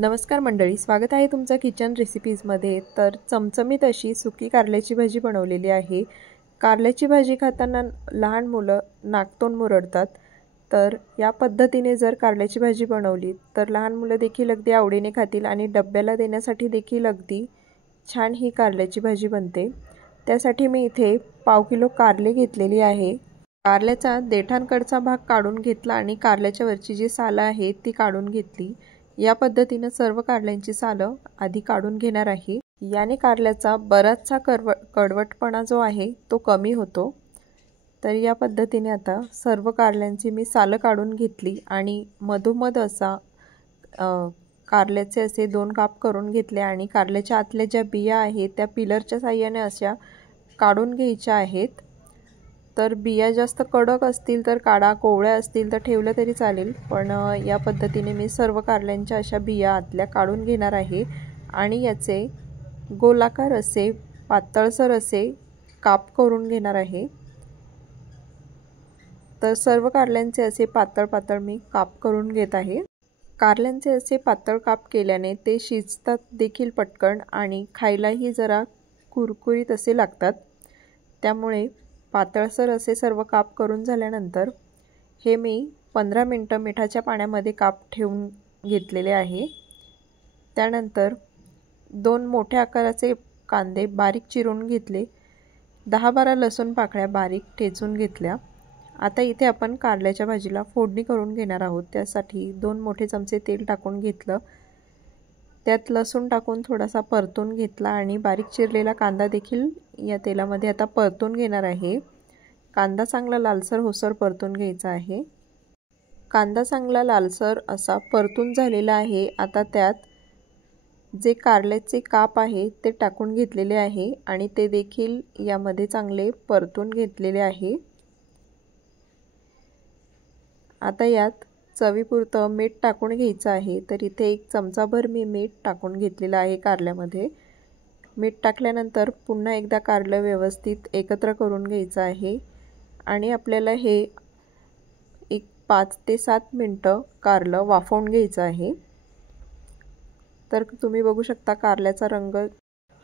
नमस्कार मंडळी, स्वागत आहे तुमचं किचन रेसिपीजमध्ये। तर चमचमीत अशी सुकी कारल्याची भाजी बनवलेली आहे। कारल्याची भाजी खाताना लहान मुलं नाकतोंड मुरडतात, तर या पद्धतीने जर कारल्याची भाजी बनवली तर लहान मुलं देखील अगदी आवडीने खातील आणि डब्याला देण्यासाठी देखील अगदी छान ही कारल्याची भाजी बनते। त्यासाठी मी इथे पाव किलो कारले घेतलेली आहे। कारल्याचा देठांकडचा भाग काढून घेतला आणि कारल्याच्या वरची जी सालं आहे ती काढून घेतली। या पद्धतीने सर्व कारल्यांची सालं आधी काढून घेणार आहे। याने कारल्याचा बराचसा कडवटपणा जो आहे तो कमी होतो। तर या पद्धतीने आता सर्व कारल्यांची मी सालं काढून घेतली आणि मधोमध असा कारल्याचे असे 2 काप करून घेतले आणि कारल्याच्या आतल्या ज्या बिया आहेत त्या पिलरच्या साहाय्याने अशा काढून घ्यायच्या आहेत। तर बिया जास्त कडक असतील तर काढा, कोवळ्या असतील तर ठेवलं तरी चालेल, पण या पद्धतीने मी सर्व कारल्यांच्या अशा बिया आतल्या काढून घेणार आहे आणि याचे गोलाकार असे पातळसर असे काप करून घेणार आहे। तर सर्व कारल्यांचे असे पातळ मी काप करून घेत आहे। कारल्यांचे असे पातळ काप केल्याने ते शिजतात देखील पटकन आणि खायलाही जरा कुरकुरीत असे लागतात। त्यामुळे पातळसर असे सर्व काप करून झाल्यानंतर हे मी 15 मिनिटं मिठाच्या पाण्यामध्ये काप ठेवून घेतलेले आहे। त्यानंतर 2 मोठ्या आकाराचे कांदे बारीक चिरून घेतले, 10-12 लसूण पाकळ्या बारीक ठेचून घेतल्या। आता इथे आपण कारल्याच्या भाजीला फोडणी करून घेणार आहोत। त्यासाठी 2 मोठे चमचे तेल टाकून घेतलं, त्यात लसूण टाकून थोडासा परतून घेतला आणि बारीक चिरलेला कांदा देखील या तेलामध्ये आता परतून घेणार आहे। कांदा चांगला लालसर होसर परतून घ्यायचा आहे। कांदा चांगला लालसर असा परतून झालेला आहे। आता त्यात जे कारल्याचे काप आहे ते टाकून घेतलेले आहे आणि ते देखील यामध्ये चांगले परतून घेतलेले आहे। आता यात चवीपुरतं मीठ टाकून घ्यायचं आहे। तर इथे 1 चमचाभर मी मीठ टाकून घेतलेलं आहे कारल्यामध्ये। मीठ टाकल्यानंतर पुन्हा एकदा कारलं व्यवस्थित एकत्र करून घ्यायचं आहे आणि आपल्याला हे एक 5 ते 7 मिनिटं कारलं वाफवून घ्यायचं आहे। तर तुम्ही बघू शकता कारल्याचा रंग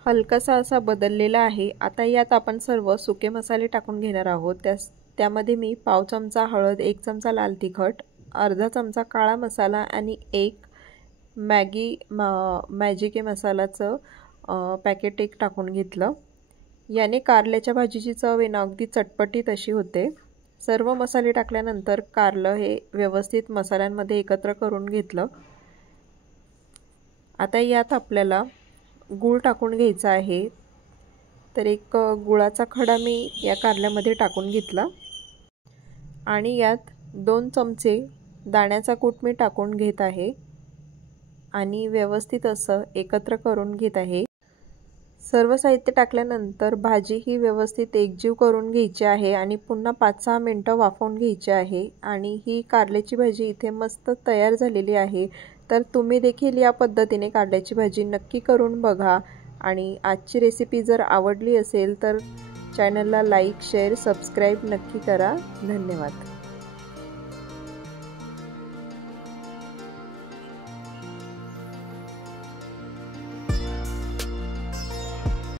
हलकासा असा बदललेला आहे। आता यात आपण सर्व सुके मसाले टाकून घेणार आहोत। त्यामध्ये मी पाव चमचा हळद, 1 चमचा लाल तिखट, अर्धा चमचा काळा मसाला आणि 1 मॅजिक मसालाचं पॅकेट एक टाकून घेतलं। याने कारल्याच्या भाजीची चव आहे ना अगदी चटपटीत अशी होते। सर्व मसाले टाकल्यानंतर कारलं हे व्यवस्थित मसाल्यांमध्ये एकत्र करून घेतलं। आता यात आपल्याला गूळ टाकून घ्यायचा आहे। तर एक गुळाचा खडा मी या कारल्यामध्ये टाकून घेतला आणि यात 2 चमचे दाण्याचा कूट मी टाकून घेत आहे आणि व्यवस्थित असं एकत्र करून घेत आहे। सर्व साहित्य टाकल्यानंतर भाजी ही व्यवस्थित एकजीव करून घ्यायची आहे आणि पुन्हा 5-6 मिनिटं वाफवून घ्यायची आहे आणि ही कारल्याची भाजी इथे मस्त तयार झालेली आहे। तर तुम्ही देखील या पद्धतीने कारल्याची भाजी नक्की करून बघा आणि आजची रेसिपी जर आवडली असेल तर चॅनलला लाईक, शेअर, सबस्क्राईब नक्की करा। धन्यवाद।